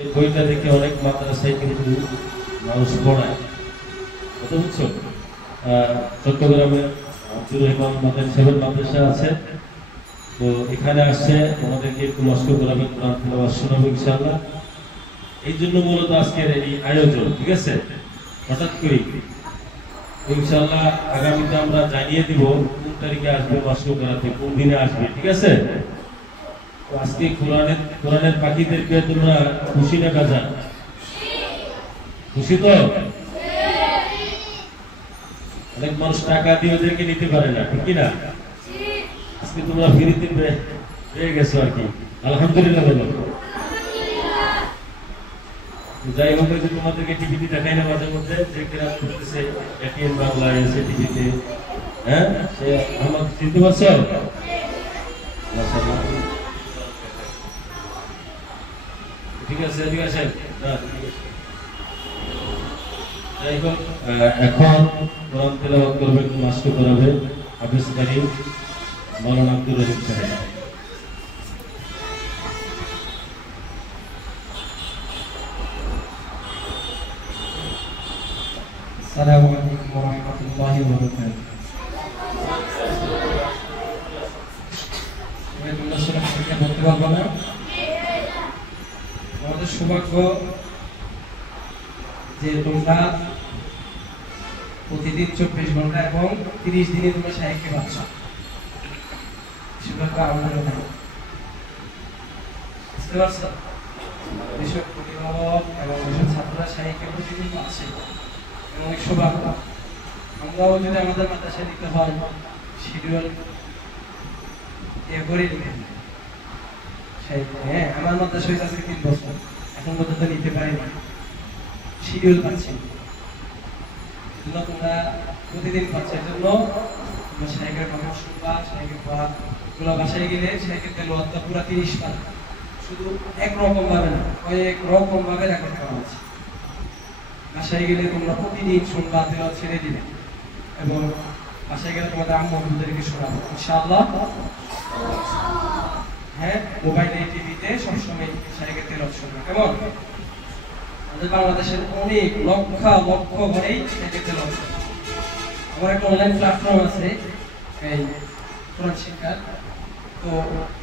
এই বইটা দেখে অনেক মাদ্রাসায় কিন্তু মানুষ পড়ায়, কথা বুঝছো? চট্টগ্রামে আব্দুর রহমান মাদানী সাহেবের মাদ্রাসা আছে, তো এখানে আসছে আমাদেরকে একটু মস্ক করাবে, কোরআন তেলাওয়াত শোনাবো ইনশাআল্লাহ। এই জন্য মূলত আজকের এই আয়োজন, ঠিক আছে? হঠাৎ করে ইনশাআল্লাহ আগামীতে আমরা জানিয়ে দিব কোন তারিখে আসবে মস্ক করাতে, কোন দিনে আসবে, ঠিক আছে? আজকে কোরআনের পাখিদেরকে তোমরা খুশি না কাজা? খুশি তো? অনেক মানুষ টাকা দিয়ে ওদেরকে নিতে পারে না, ঠিক কিনা? আজকে তোমরা ফ্রিতে পেয়ে গেছো আর কি, আলহামদুলিল্লাহ বলো। যাই হোক, যে তোমাদেরকে টিভিতে দেখাই না মাঝে মধ্যে যে কিরাম করতেছে এটিএন বাংলায় আছে টিভিতে, হ্যাঁ? সে আমাকে চিনতে পারছো? ঠিক আছে, ঠিক আছে। যাই হোক, এখন কোরআন তেলাওয়াত করবে, মাস্ক করাবে হাফেজ কারীম মাওলানা আব্দুর রহিম সাহেব। আসসালামু আলাইকুম ওয়া রাহমাতুল্লাহি ওয়া বারাকাতুহু। তোমরা সূরা ফাতিহা পড়তে পারবে না? আমাদের সৌভাগ্য যে তোমরা প্রতিদিন 24 ঘন্টা এবং 30 দিনে তোমরা শাইখকে পাচ্ছ। সৌভাগ্য আমাদের নাই, বুঝতে পারছো? যেসব অভিভাবক এবং যেসব ছাত্ররা শাইখকে প্রতিদিন পাচ্ছে এবং সৌভাগ্য, আমরাও যদি আমাদের মাদ্রাসায় দিতে হয় শিডিউল করে দিবেন। হ্যাঁ, আমার মাদ্রাসা হয়েছে আজকে 3 বছর, এখন পর্যন্ত নিতে পারিনি, শিডিউল পাচ্ছি। তোমরা প্রতিদিন পাচ্ছে, এজন্য তোমরা শাইখের কথা শুনবা, শাইখের গুলো বাসায় গেলে শাইখের তেলাওয়াতটা পুরো 30 বার, শুধু একরকম ভাবে না, কয়েক রকম ভাবে রেকর্ড করা আছে। বাসায় গেলে তোমরা প্রতিদিন শুনবা, তেলাওয়াত ছেড়ে দিবে এবং বাসায় গেলে তোমাদের আম্মুদেরকে শোনাবো ইনশাআল্লাহ। হ্যাঁ, মোবাইলে টিভিতে সবসময় শাইখের তেলাওয়াত শুনবে। কেমন? আমাদের বাংলাদেশের অনেক লক্ষ লক্ষ ঘরেই শাইখের তেলাওয়াত। আমার একটা অনলাইন প্ল্যাটফর্ম আছে এই কোরআন শিক্ষা, তো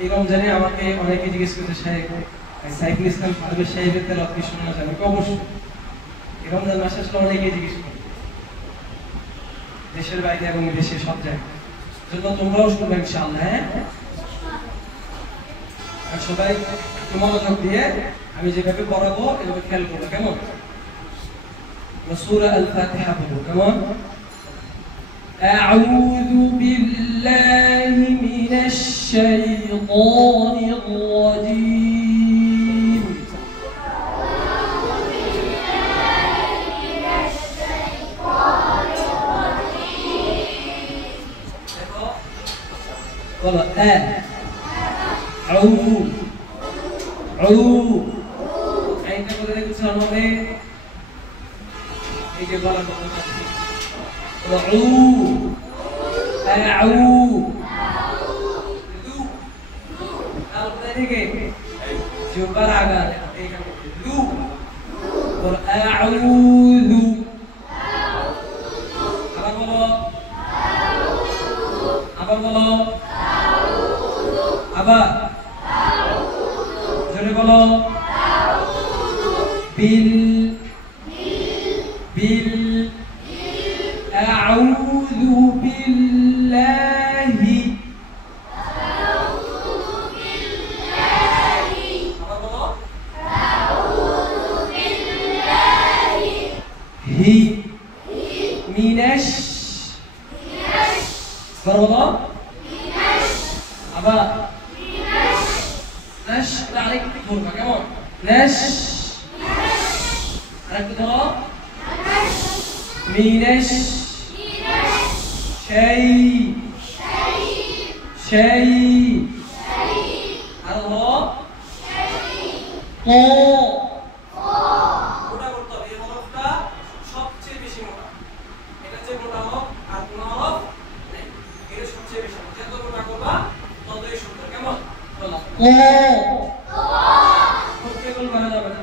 এই রমজানে আমাকে অনেকে জিজ্ঞেস করছে সাইফুল ইসলাম ফারুক সাহেবের তেলাওয়াত কি শোনা যাবে? অবশ্যই। এই রমজান মাসে আসলে অনেকে জিজ্ঞেস করে, দেশের বাইরে এবং দেশের সব জায়গায়, জন্য তোমরাও শুনবে ইনশাআল্লাহ। হ্যাঁ, আর সবাই মনোযোগ দিয়ে আমি যেভাবে পড়াবো এভাবে খেয়াল করবো। কেমন? সূরা আল ফাতিহা পড়বো। কেমন? আউযু বিল্লাহি মিনাশ শাইতানির রাজীম। বলো আউযু এইটা বলে দেখছো আমাদের এই যে বলা কথা থেকে জোবার আগা লু বল আউযু, আবার বলো আবার জোরে বলো বিল বিল আউযু বিল্লাহি আবার বলো আউযু বিল্লাহি হি মিনাশ বলো মিনাশ আবার নাশ তারিখ ধরবা। কেমন? নাশ আরেকটু ধরো মিনাশ শাই শাই আর হলো ক। মোটা করতে হবে, এই হরফটা সবচেয়ে বেশি মোটা, এটা যে মোটা হরফ আর কোন হরফ নেই, এটা সবচেয়ে বেশি মোটা। যত মোটা করবা ততই সুন্দর। কেমন? বলো ক। ক কে বল করা যাবে না।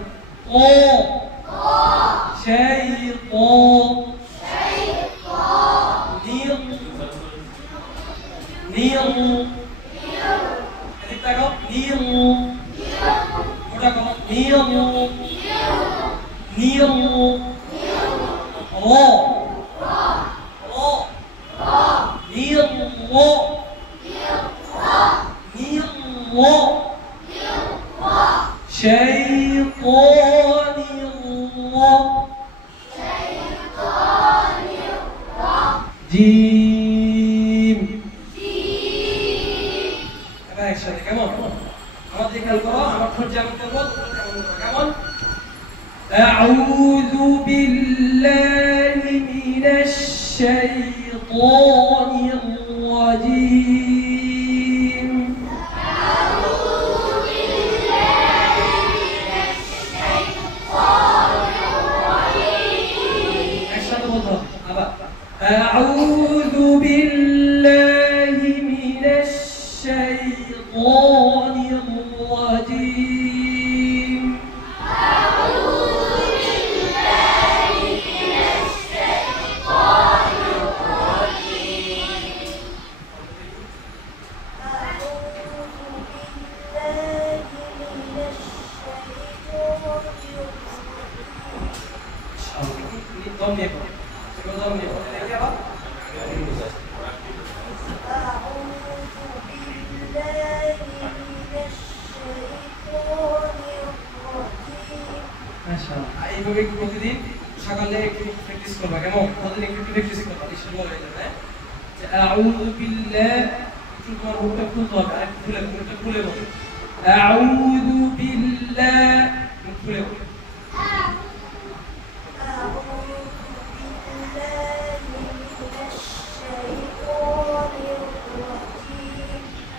أعوذ بالله من الشيطان الرجيم أعوذ بالله من الشيطان الرجيم أعوذ بالله من الشيطان الرجيم এইভাবে প্রতিদিন সকালে একটু প্র্যাকটিস করবা কেমন প্রতিদিন একটু প্র্যাকটিস করবা ইনশাআল্লাহ হয়ে যাবে যে আউযু বিল্লাহ একটু তোমার মুখটা খুলতে হবে আর খুলে মুখটা খুলে বলো আউযু বিল্লাহ মুখ খুলে বলো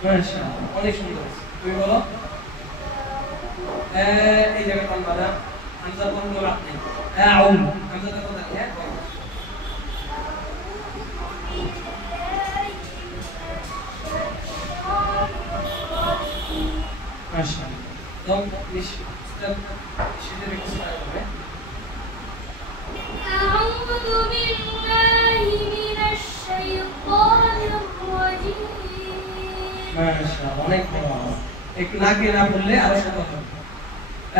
মাশাআল্লাহ অনেক সুন্দর তুমি বলো এই জায়গা টানবা না হামজা বন্ধ রাখতে আউল হামজা তো কথা হ্যাঁ মাশাআল্লাহ দম নিশ্চিত একটু স্টার্ট হবে أعوذ بالله من الشيطان الرجيم মাশাআল্লাহ অনেক ভালো একটু নাকে না বললে আরো সুন্দর হবে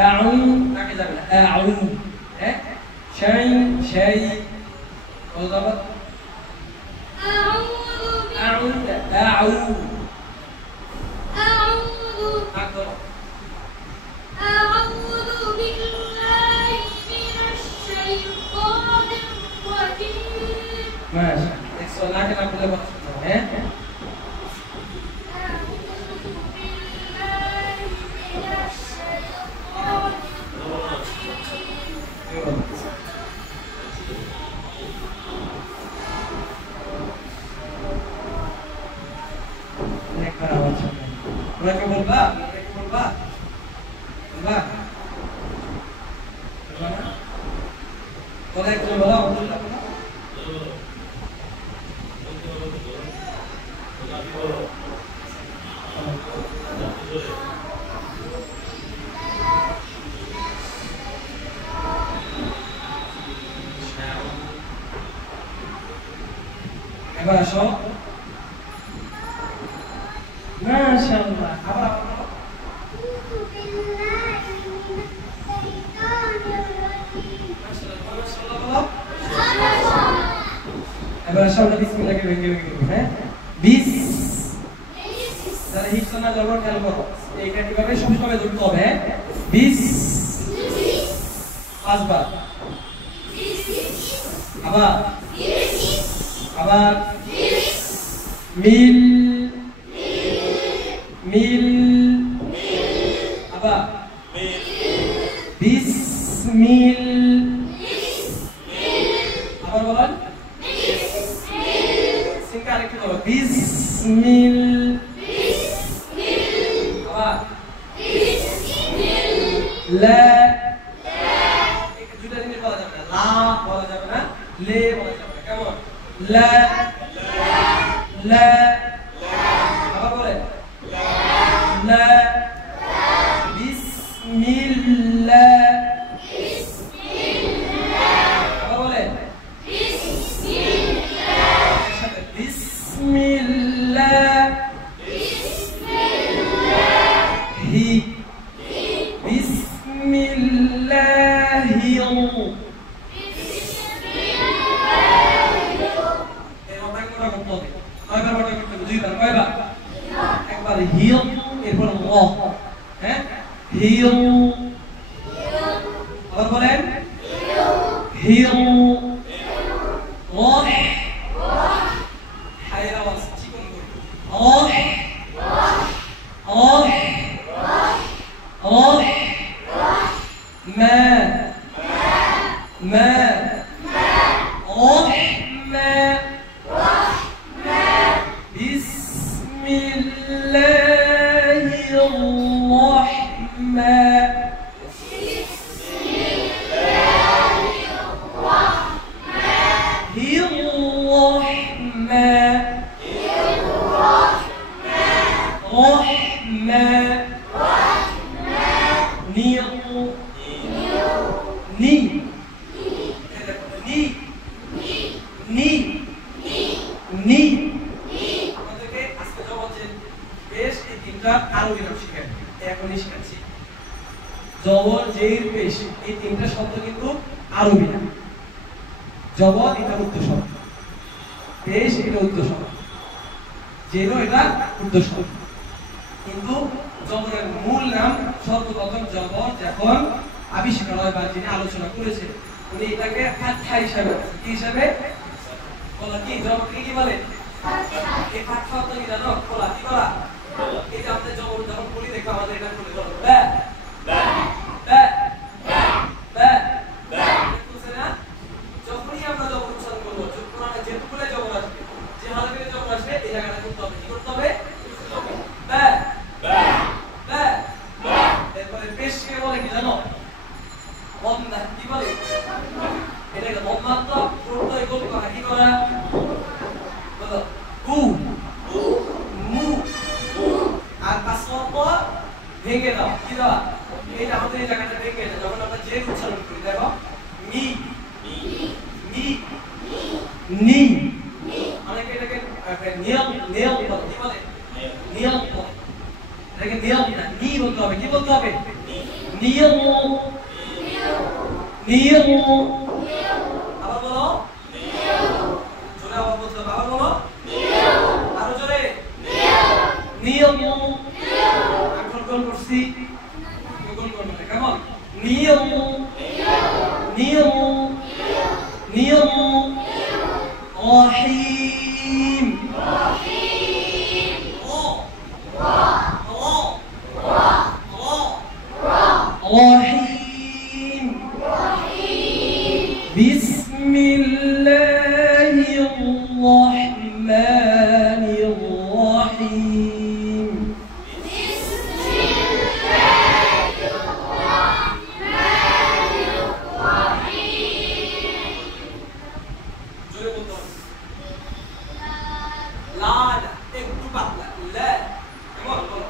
আউন নাকে যাবে না আউন হ্যাঁ শাই শাই বলবা আউন আউন أعوذ بالله من الشيطان الرجيم ماشي السؤال لكن أقول لك ها mereka berbak, boleh coba এবার আসো মাশাআল্লাহ আবার এবার সামনে বিসমিল্লাহকে ভেঙে ভেঙে বলবো হ্যাঁ বিস যারা হিফজ না জবর খেয়াল করো এইটা কিভাবে সবসময় ধরতে হবে হ্যাঁ বিস পাঁচবার আবার মিল মিল আবার বিসমিল আবার বলেন সিনকা আরেকটু বলো বিসমিল আবার লা দুটা জিনিস বলা যাবে না লা বলা যাবে না লে বলা যাবে না কেমন লা লা আবার বলেন লা বিসমিল্লাহ বিসমিল্লাহির একবার হিল এরপর ল হ্যাঁ হিল আবার বলেন হিল ল হায়ের আওয়াজ চিকন করে মা মা بسم الله الرحمن জবর জের পেশ এই তিনটা শব্দ কিন্তু আরবি না জবর এটা উর্দু শব্দ পেশ এটা উর্দু শব্দ জেরও এটা উর্দু শব্দ কিন্তু জবরের মূল নাম সর্বপ্রথম জবর যখন আবিষ্কার হয় বা যিনি আলোচনা করেছে উনি এটাকে ফাতহা হিসাবে কি হিসাবে বলা কি জবরকে কি বলে এই ফাতহা তো কি জানো বলা কি বলা এই যে আমরা জবর যখন বলি দেখো আমাদের এটা বলে বলো বা বা বা বা বা বুঝছেন যখনই আমরা জবর উচ্চারণ করব কোরআনে যেটুকুলে জবর আসবে যে হালফে জবর আসবে এই জায়গাটা করতে হবে কি করতে হবে বা বা বা বা এরপরে পেশকে বলে কি জানো বন্ধা কি বলে এটাকে বন্ধা তো প্রত্যয় গোল করা কি করা বলো কু মু আর পাঁচওয়াক্ত ভেঙে দাও কি দাও এই আমাদের এই জায়গাটা ভেঙে দাও যখন আমরা যে উচ্চারণ করি দেখো মি মি নি অনেকে এটাকে নিয়ম নিয়ম বলে কি বলে নিয়ম এটাকে নিয়ম না নি বলতে হবে কি বলতে হবে নিয়ম নিয়ম আবার বলো জোরে আবার বলতে হবে আবার বলো আরো জোরে নিয়ম এখন কোন করছি কোন কোন কেমন নিয়ম নিয়ম নিয়ম রহিম رحيم بسم الله الرحمن الرحيم بسم الله الرحمن الرحيم জোরে বলতে হবে লা না একটু পাতলা লা কেমন বলো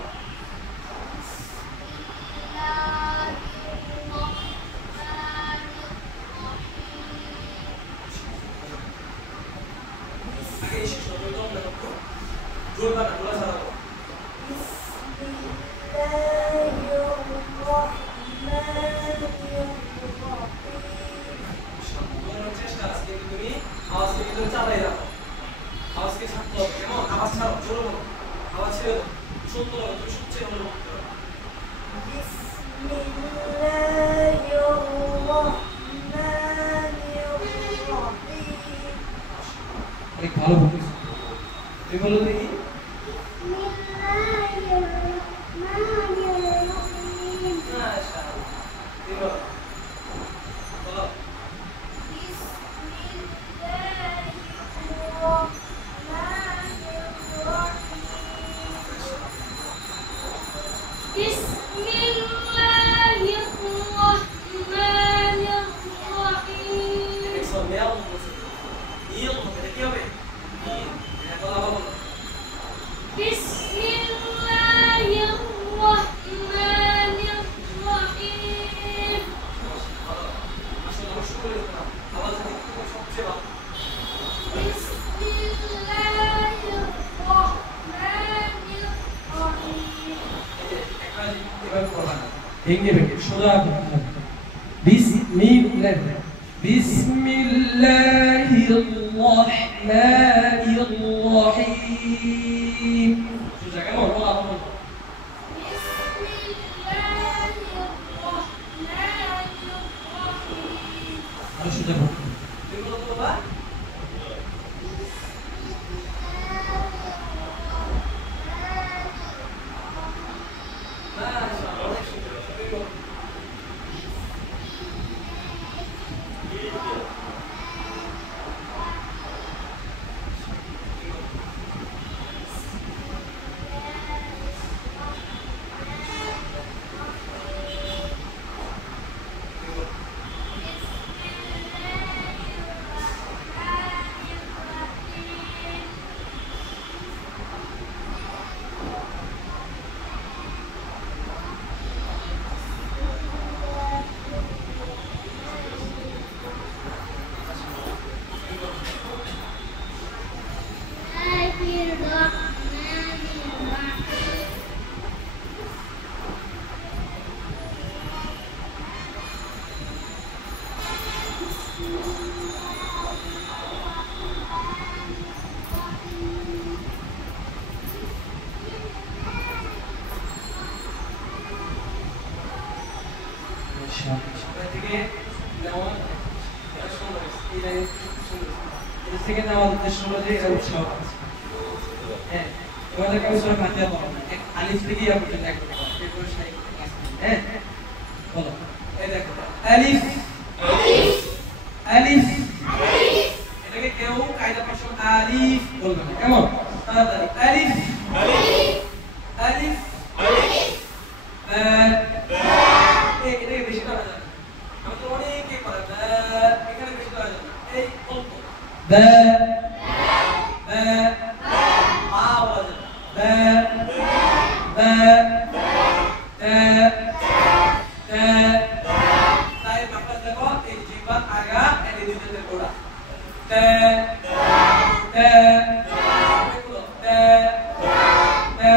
ভালো বলতেছ এই বলো দেখি ভেঙে ভেঙে সোজা বিসমিল্লাহিররহমানিররহিম সোজা কেমন বলা বলো আর সোজা বলো তুমি বলো তো বাবা সেকেন্ড আমার উদ্দেশ্য হলো যে উৎসাহ হ্যাঁ তোমাদেরকে আমি সূরা ফাতিহা পড়াবো এক আলিফ থেকে ইয়া পর্যন্ত এক করে এরপর সাহিত্য হ্যাঁ বলো এই দেখো আলিফ আলিফ এটাকে কেউ কায়দা ভাষা আলিফ বলবে না কেমন তাড়াতাড়ি আলিফ আলিফ এটাকে বেশি করা যায় আমরা তো অনেকে করে এখানে বেশি করা যায় এই অল্প ba ba ma wala ba ba ta ta তাই বাক্য দেখো এই জীবন আগা এনে দিতে পড়া ta ta দেখো ta ta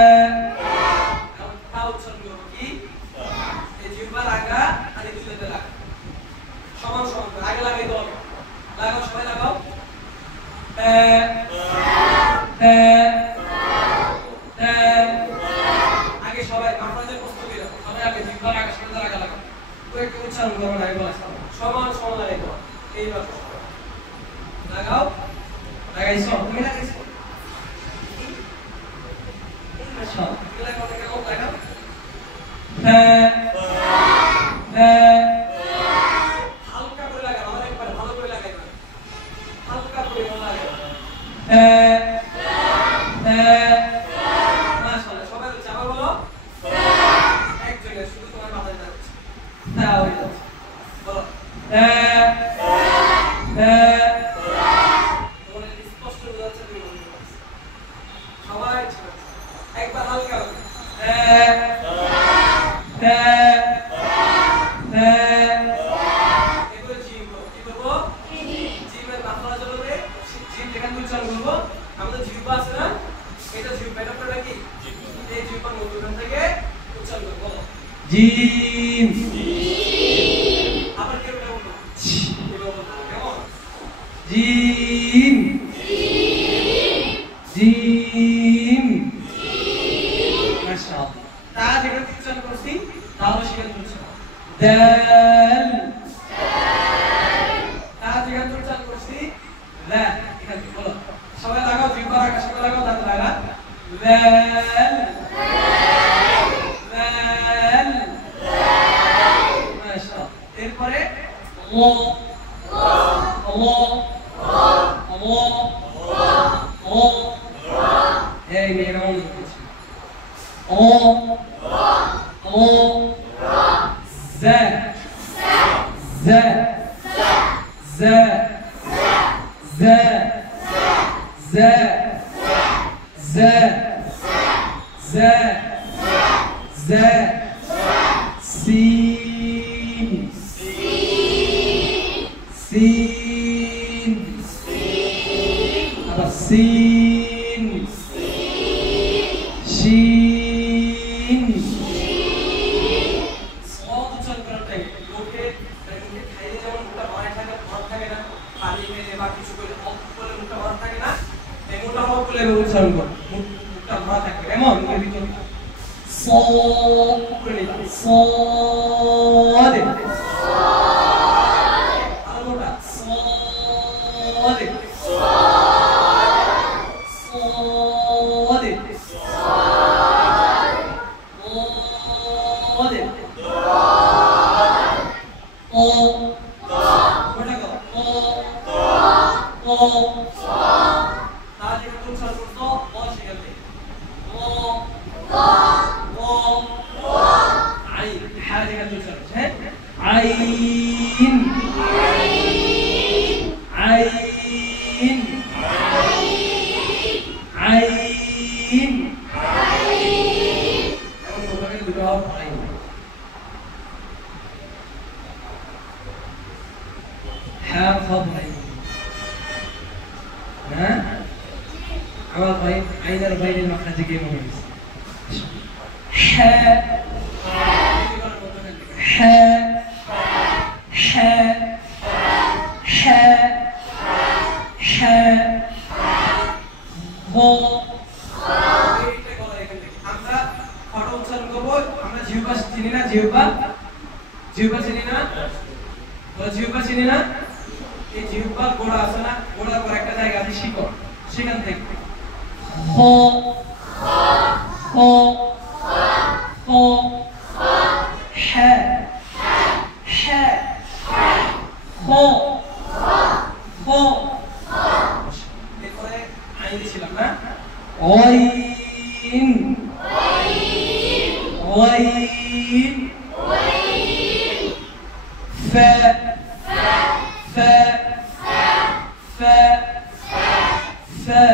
তাও চলবে কি এই জীবন আগা এনে দিতে লাগা সমান সমান আগে লাগাই দাও লাগাও সবাই লাগাও আগে সবাই আপনাদের প্রস্তুতি রাখো সবাই আগে জিহ্বার আগে সামনে লাগা লাগা তো একটু উচ্চারণ করো না এগুলো সমান সমান লাগাই দাও এইবার লাগাও লাগাইছো তুমি লাগাইছো মাশাআল্লাহ এগুলা কত কেমন লাগাও হালকা করে লাগাও আমার একবার ভালো করে লাগাই হালকা করে লাগাও মাশাআল্লাহ সবাই তো চাবা বলো একজনে শুধু তোমার মাথায় যাচ্ছে তাও বলো তোমার স্পষ্ট বোঝাচ্ছে তুমি সবাই একবার হালকা এগুলো জিম কি করবো জিমের মাথা চলবে জিম যেখানে উচ্চারণ করবো আমাদের জিহ্বা আছে না এটা জিহ্বা এটা পড়বে কি এই জিহ্বার মধ্যখান থেকে উচ্চারণ করব বলো জিম আবার কেউ এটা বলবো কেমন জিম জিম মাশাআল্লাহ তা যেখানে উচ্চারণ করছি তাহলে সেখানে উচ্চারণ দাল তা যেখানে উচ্চারণ করছি লা এখানে বলো সবাই লাগাও জিহ্বার আগে সবাই লাগাও দাঁত লাগা লাল লাল মাশাআল্লাহ এরপরে আল্লাহ আল্লাহ আল্লাহ আল্লাহ এই মেয়েরা মনে করছে আল্লাহ আল্লাহ za za za za za za za za sin sin apa sin shin মুখগুলো এভাবে উচ্চারণ করো, মুখটা ভরা থাকবে এমন মুখের ভিতর স করে নিলাম স দে আলোটা স দে স দে ও দে ও ওটা কর ও তাহলে একটু উচ্চারণ করতো ও শিখাতে ও আইন হ্যাঁ জায়গায় উচ্চারণ হ্যাঁ আইন আইন আইন এখন ওটাকে দুটো আইন হ্যাঁ খবর হ্যাঁ আমার ভাই আইনের বাইরের মাখরাজে গিয়ে মনে হয়েছে হ্যাঁ হ্যাঁ হ্যাঁ হ্যাঁ হ্যাঁ হো আমরা ফটো উচ্চারণ করবো আমরা জিহ্বা চিনি না জিহ্বা চিনি না জিহ্বা চিনি না এই জিহ্বার গোড়া আছে না গোড়ার পর একটা জায়গা আছে শিকড় সেখান থেকে হো হো হো হ্যাঁ হ্যাঁ হো হো এরপরে আইন ছিলাম না ওয়াইন ওয়াইন ফা ফা فا فا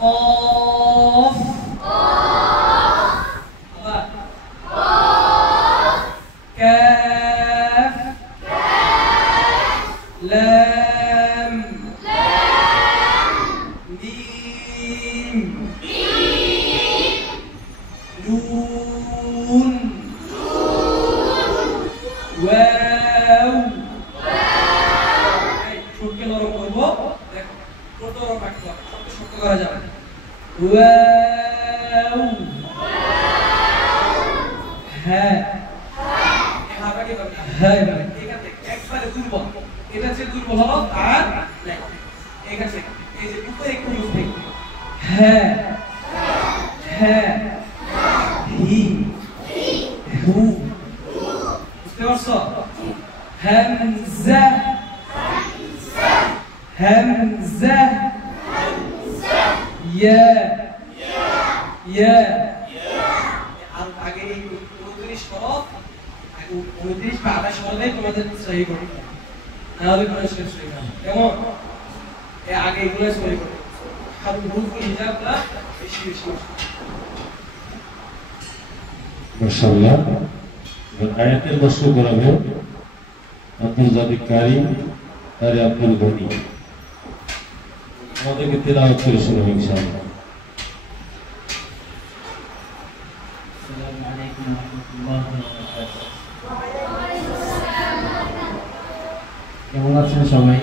قاف كاف لام ميم نون واو ঠোঁটকে নরম করবো দেখো ঠোঁট নরম রাখতে হবে ঠোঁটকে শক্ত করা যাবে ওয়াও হ্যাঁ এভাবে কি হবে হ্যাঁ এখান থেকে একবারে দুর্বল এটা হচ্ছে দুর্বল হলো আর এখান থেকে এই যে উপরে একটু মুখ থেকে হ্যাঁ হ্যাঁ হি হু বুঝতে পারছো হামজা همزة يا يا আগে এই 29 করো 29 বা 28 করলে তোমাদের সহি করবে নাহলে কোনো শেষ হবে না কেমন এই আগে এগুলো সহি করবে আর রুফ হিজাবটা বেশি বেশি মাশাআল্লাহ আয়াতের বর্ষ করাবে আন্তর্জাতিক কারি আরে আব্দুল গনি আমাদেরকে তেলাওয়াত করে শোনাবে ইনশাআল্লাহ। আসসালামু আলাইকুম ওয়া রাহমাতুল্লাহি ওয়া বারাকাতুহু। কেমন আছেন সবাই?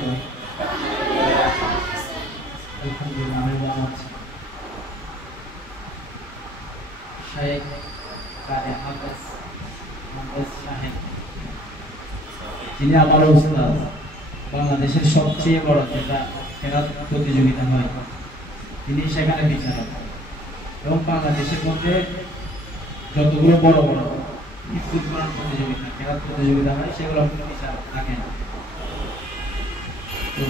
আলহামদুলিল্লাহ আমি ভালো আছি। শাইখ কারি হাফেজ মোহাম্মদ সাহেব যিনি আমার উস্তাদ, বাংলাদেশের সবচেয়ে বড় যেটা কেরাত প্রতিযোগিতা হয় তিনি সেখানে বিচারক, এবং বাংলাদেশের মধ্যে যতগুলো বড় বড় হিফজুল কোরআন প্রতিযোগিতা কেরাত প্রতিযোগিতা হয় সেগুলো বিচারক থাকেন। তো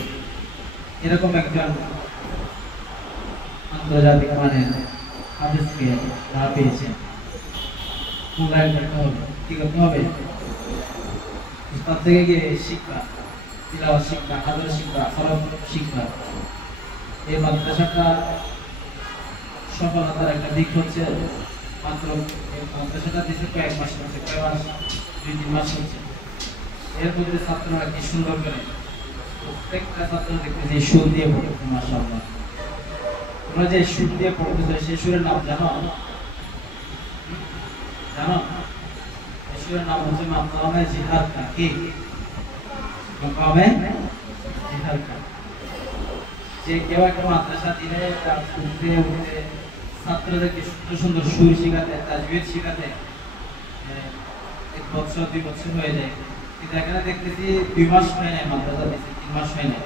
এরকম একজন আন্তর্জাতিক মানের হাদিসকে তারা পেয়েছেন, মূল্যায়ন করতে হবে। কি করতে হবে? উস্তাদ থেকে গিয়ে শিক্ষা, তিলাওয়াত শিক্ষা, হাদিস শিক্ষা, সরব শিক্ষা। এই মাদ্রাসাটা সফলতার একটা দিক হচ্ছে মাত্র এই মাদ্রাসাটা দিচ্ছে কয়েক মাস হচ্ছে, কয়েক মাস 2-3 মাস হচ্ছে। এর মধ্যে ছাত্ররা কি সুন্দর করে প্রত্যেকটা ছাত্র দেখতে যে সুর দিয়ে পড়তেছে, মাশাআল্লাহ। তোমরা যে সুর দিয়ে পড়তেছো সেই সুরের নাম জানো? জানো? এই সুরের নাম হচ্ছে মাকামে জিহাদ কা। কি মাকামে জিহাদ কা? যে কেউ একটা মাদ্রাসা দিলে তার উঠতে উঠতে ছাত্রদেরকে সুন্দর সুন্দর সুর শেখাতে, তাজবিদ শেখাতে 1 বছর 2 বছর হয়ে যায়, কিন্তু এখানে দেখতেছি 2 মাস হয় না, মাদ্রাসা দিচ্ছে 3 মাস হয় না,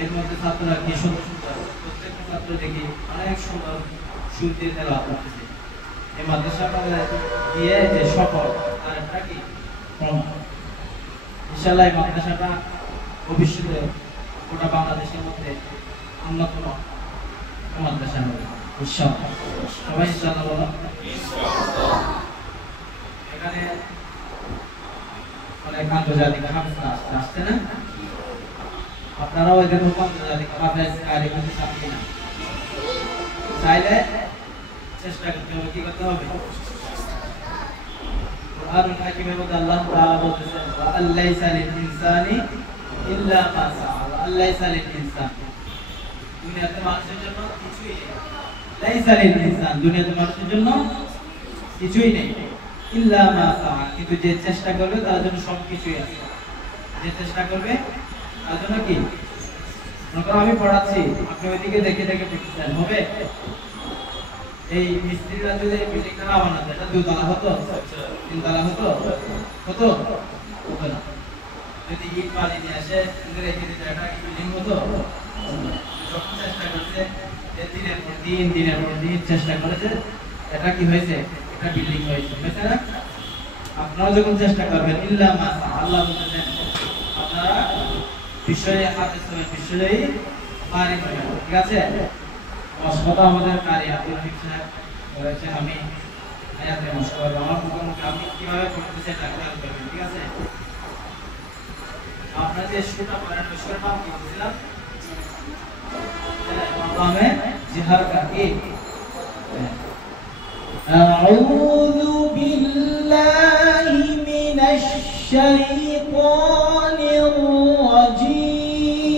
এর মধ্যে ছাত্ররা কি সুন্দর সুন্দর, প্রত্যেকটা ছাত্র দেখি অনেক সুন্দর সুর দিয়ে তেলাওয়াত করতেছে। এই মাদ্রাসা দিয়ে যে সফল তার একটা কি প্রমাণ। ইনশাআল্লাহ এই মাদ্রাসাটা ভবিষ্যতে গোটা বাংলাদেশের মধ্যে অন্যতম মাদ্রাসা হবে ইনশাআল্লাহ। সবাই ইনশাআল্লাহ বলো ইনশাআল্লাহ। এখানে অনেক আন্তর্জাতিক হাফেজরা আসছে না, আপনারাও এদের মতো আন্তর্জাতিক হাফেজ কারি হতে চান কিনা? চাইলে চেষ্টা করতে হবে। কি করতে হবে? কুরআনুল হাকিমের মধ্যে আল্লাহ তাআলা বলতেছেন ওয়া আল্লাইসা লিল ইনসানি ইল্লা মা সাআ, ওয়া আল্লাইসা লিল ইনসান, দুনিয়াতে মানুষের জন্য কিছুই নেই। লাইসা লিল ইনসান, দুনিয়াতে মানুষের জন্য কিছুই নেই, ইল্লা মা সাআ, কিন্তু যে চেষ্টা করবে তার জন্য সবকিছুই আছে। যে চেষ্টা করবে তার জন্য কি? মনে করো আমি পড়াচ্ছি, আপনি ওইদিকে দেখে দেখে পড়তেছেন, হবে? এই মিস্ত্রিরা যদি বিল্ডিংটা না বানাতো, এটা 2 তলা হতো, 3 তলা হতো, হতো না। যদি ইট বালি নিয়ে আসে রেখে দিতে, এটা কি বিল্ডিং হতো? যখন চেষ্টা করছে, দিনের পর দিন চেষ্টা করেছে, এটা কি হয়েছে? এটা বিল্ডিং হয়েছে, বুঝতে না? আপনারা যখন চেষ্টা করবেন, ইল্লা মা সা, আল্লাহ বলতেছেন আপনারা বিষয়ে হাফেজ হবেন, বিষয়ে পারি হবেন, ঠিক আছে? মশকতা আমাদের কারি আব্দুল হামিদ সাহেব বলেছেন, আমি আয়াতে মশকতা আমার মুখোমুখি আপনি কিভাবে পড়তেছেন এটা খেয়াল করবেন, ঠিক আছে? আপনারা যে সুরটা পড়েন ওই সুরের নাম কি বলছিলাম? মাকামে জিহার কা কি? আউযু বিল্লাহি মিনাশ শাইতানির রাজীম।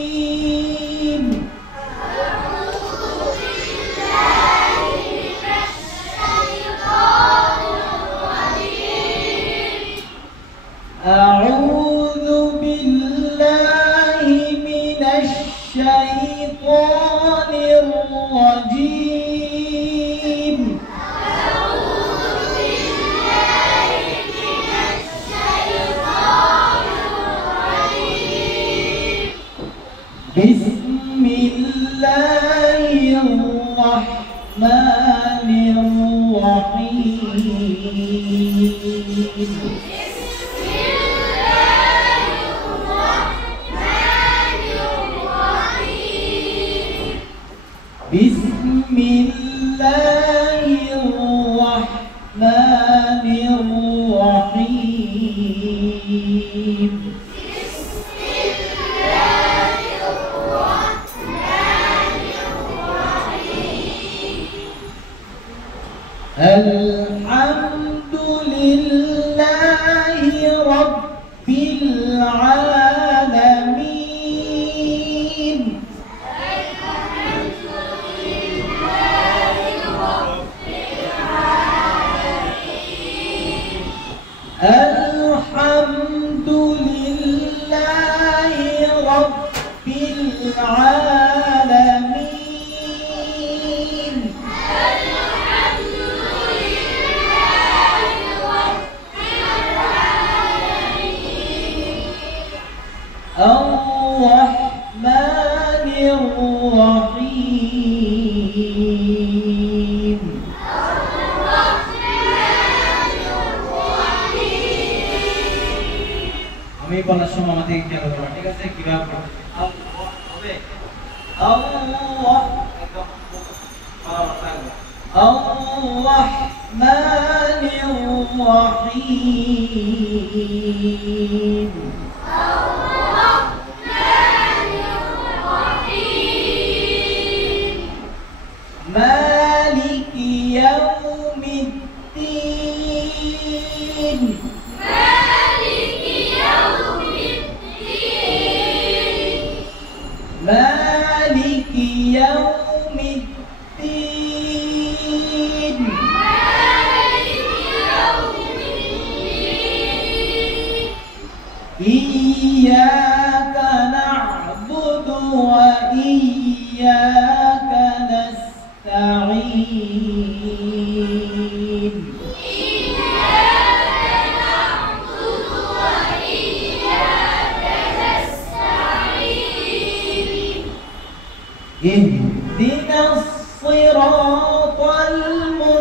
أعوذ بالله من الشيطان الرجيم. بسم الله الرحمن الرحيم. بسم الله الرحمن الرحيم. الحمد لله رب العالمين. الحمد لله رب العالمين. الرحمن الرحيم. আমি বলার সময় আমাদের খেয়াল করা, ঠিক আছে? কিভাবে পড়তে হবে? আল্লাহ একদম الرحمن الرحيم. مالك يوم الدين. مالك يوم الدين. إياك نعبد وإياك وإياك نستعين اهدنا الصراط المستقيم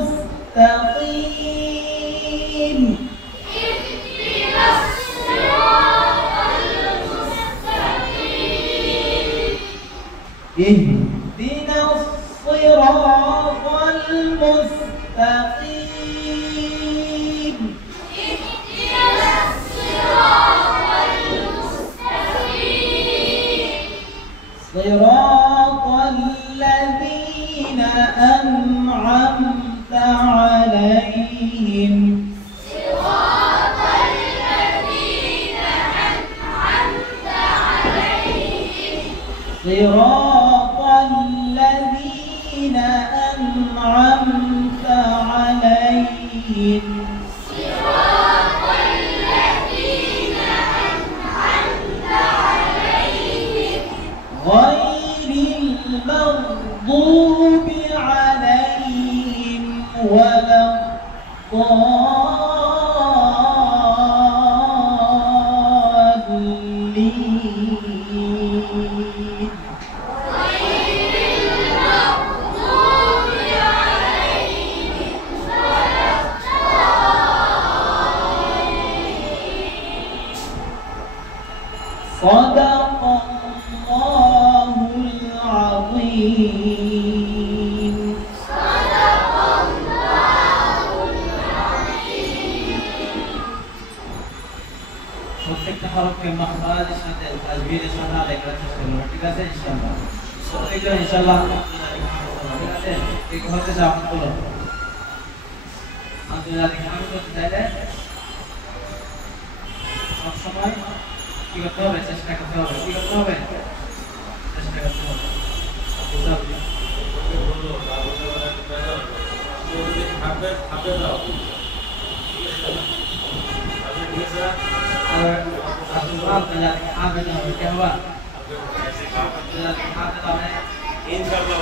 اهدنا الصراط المستقيم صراط الذين أنعمت عليهم صراط الذين أنعمت عليهم صراط الذين أنعمت عليهم صراط الذين أنعمت عليهم غير المغضوب عليهم ولا الضالين غير المغضوب عليهم ولا الضالين صدق الله العظيم صدق الله العظيم প্রত্যেকটা হরফকে মাখরাজের সাথে তাজবীরের সাথে আদায় করার চেষ্টা করব, ঠিক আছে? ইনশাআল্লাহ প্রত্যেকজন ইনশাআল্লাহ, ঠিক আছে? এই হতে যাও বলো আন্তর্জাতিক হামদ করতে চাইলে সবসময় কি করতে হবে? চেষ্টা করতে হবে। কি করতে হবে? চেষ্টা করতে হবে। বুঝতে হবে? আর আন্তর্জাতিক হামদ হবে কি হবে? আন্তর্জাতিক হামদ হবে ইনশাআল্লাহ।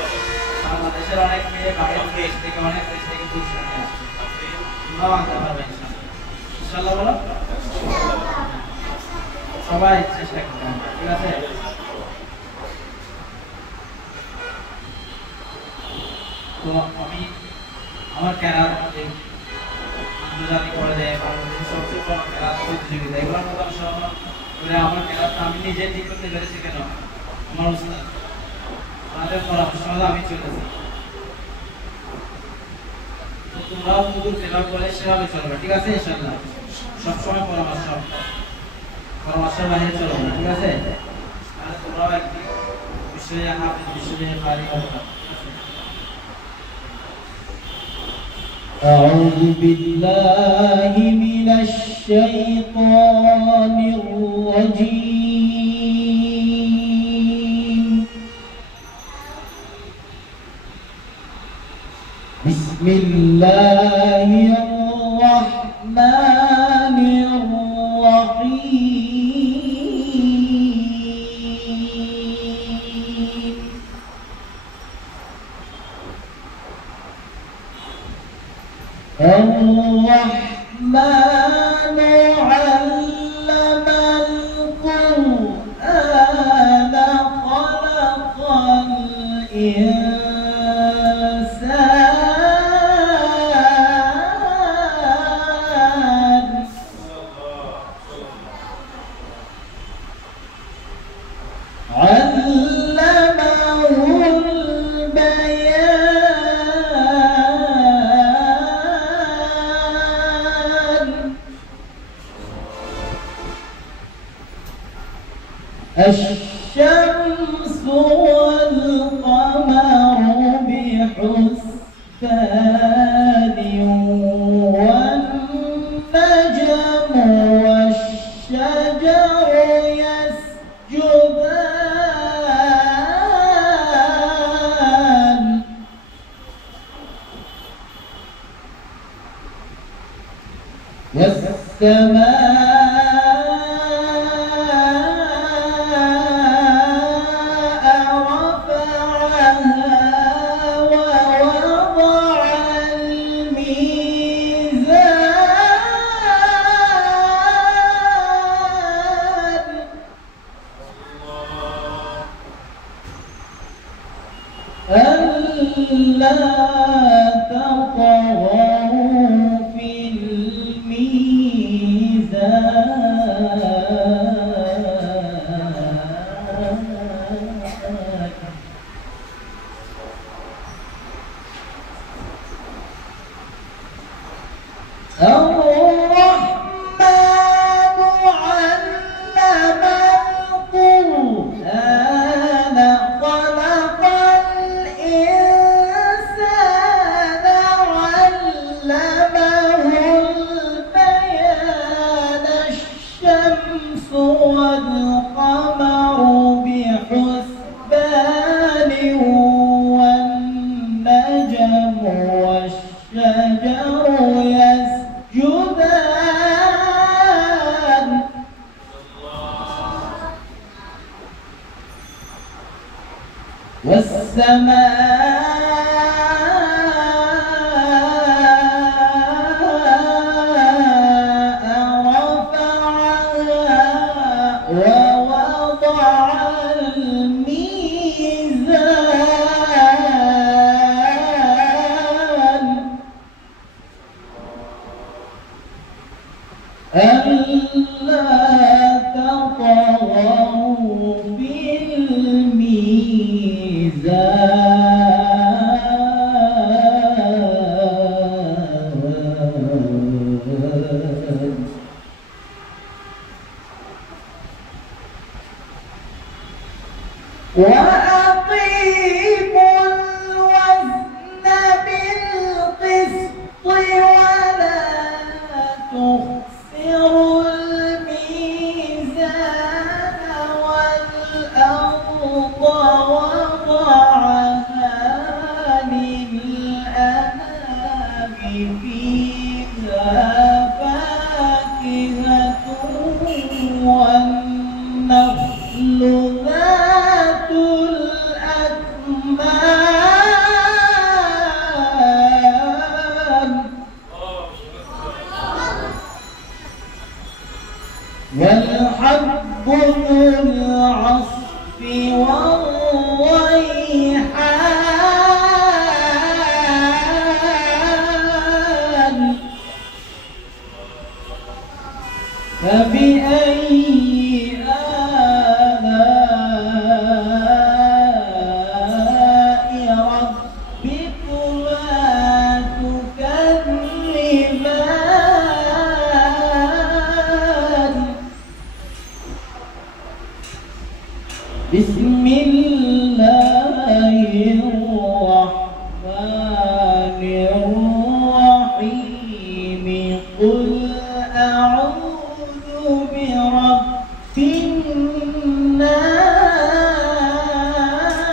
বাংলাদেশের অনেক মেয়ে বাইরের দেশ থেকে অনেক দেশ থেকে পুরস্কার নিয়ে আসছে, তোমরাও আনতে পারবে ইনশাআল্লাহ। বলো সবাই চেষ্টা করতে হবে, ঠিক আছে? তো আমি আমার ক্যারার আন্তর্জাতিক পর্যায়ে বাংলাদেশের সবচেয়ে বড় ক্যারার প্রতিযোগিতা, এগুলোর মতো অংশগ্রহণ করে আমার ক্যারারটা আমি নিজে ঠিক করতে পেরেছি। কেন? আমার উস্তাদ আমাদের পরামর্শ হলো আমি চলেছি। তো তোমরাও পুকুর যেভাবে বলে সেভাবে চলবে, ঠিক আছে? ইনশাআল্লাহ সবসময় পরামর্শের বাইরে চলবে না, ঠিক আছে? তাহলে তোমরাও একটি বিষয়ে হাফেজ বিষয়ে পারি হবে। أعوذ بالله من الشيطان الرجيم بسم الله الرحمن الرحيم الرحمن علم القرآن خلق الإنسان علمه البيان الشمس والقمر بحسبان والنجم والشجر يسجدان والسماء رفعها ألا تطغوا في الميزان الرحمن علم القرآن خلق الإنسان علمه البيان الشمس والقمر بحسبان والنجم والشجر يسجدان والسماء رفعها ووضع الميزان ألا تطغوا في الميزان وأقيموا الوزن بالقسط ولا تخسروا الميزان والأرض وضعها للأنام فيها فاكهة والنخل ذات الأكمام والحب ذو العصف والريحان فبأي آلاء ربكما تكذبان بسم الله الرحمن الرحيم قل أعوذ برب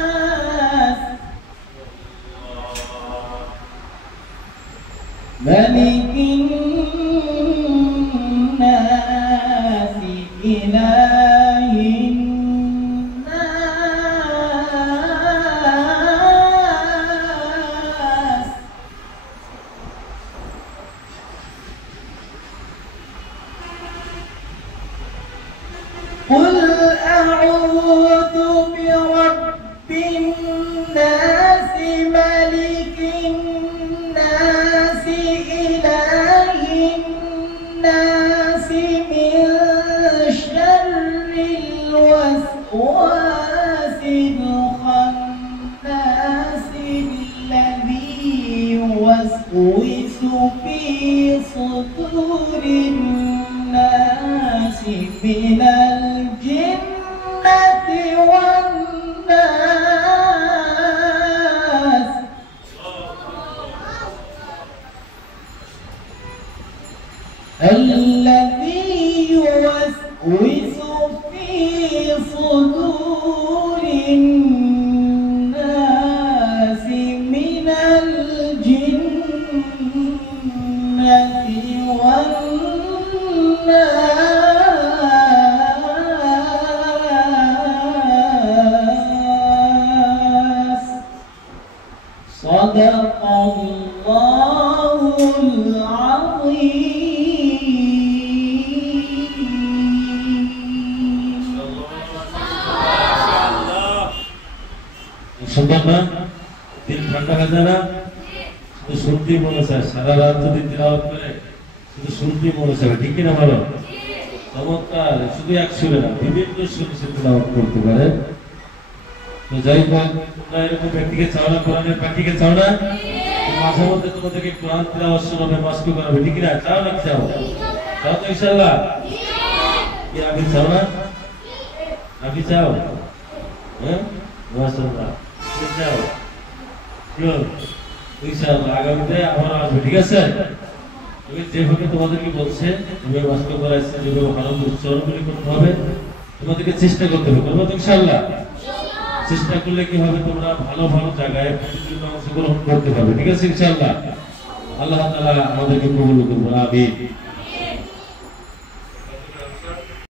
الناس ملك الناس إله الناس قل أعوذ برب الناس ملك الناس إله الناس من شر الوسواس الخناس الذي يوسوس في صدور الناس من الجنة والناس الذي يوسوس في صدور الناس من الجنة والناس صدق الله العظيم সুন্দর না দিল ঠান্ডা হয়ে যায় না? শুধু শুনতেই মনে চায়, সারা রাত যদি তিলাওয়াত করে শুধু শুনতেই মনে চায়, ঠিক কিনা বলো? চমৎকার, শুধু এক সুরে না, বিভিন্ন সুরে সে তিলাওয়াত করতে পারে। তো যাই হোক, তোমরা এরকম ব্যক্তিকে চাও না, কোরআনের পাখিকে চাও না? মাঝে মধ্যে তোমাদেরকে কোরআন তিলাওয়াত শোনাবে, মাস্ক করাবে, ঠিক না? চাও না? চাও চাও তো ইনশাআল্লাহ? কি আগে চাও না? আগে চাও? হ্যাঁ, মাশাআল্লাহ, চাও ইনশাআল্লাহ। আগামীতে আবার আসবে, ঠিক আছে? যেভাবে তোমাদেরকে বলছে, যেভাবে মাস্ক করাইছে, যেভাবে ভালো উচ্চারণগুলি করতে হবে, তোমাদেরকে চেষ্টা করতে হবে, করবো তো ইনশাআল্লাহ? চেষ্টা করলে কি হবে, তোমরা ভালো ভালো জায়গায় প্রতিযোগিতা অংশগ্রহণ করতে পারবে, ঠিক আছে ইনশাআল্লাহ? আল্লাহ তাআলা আমাদেরকে কবুল করুন, আমিন।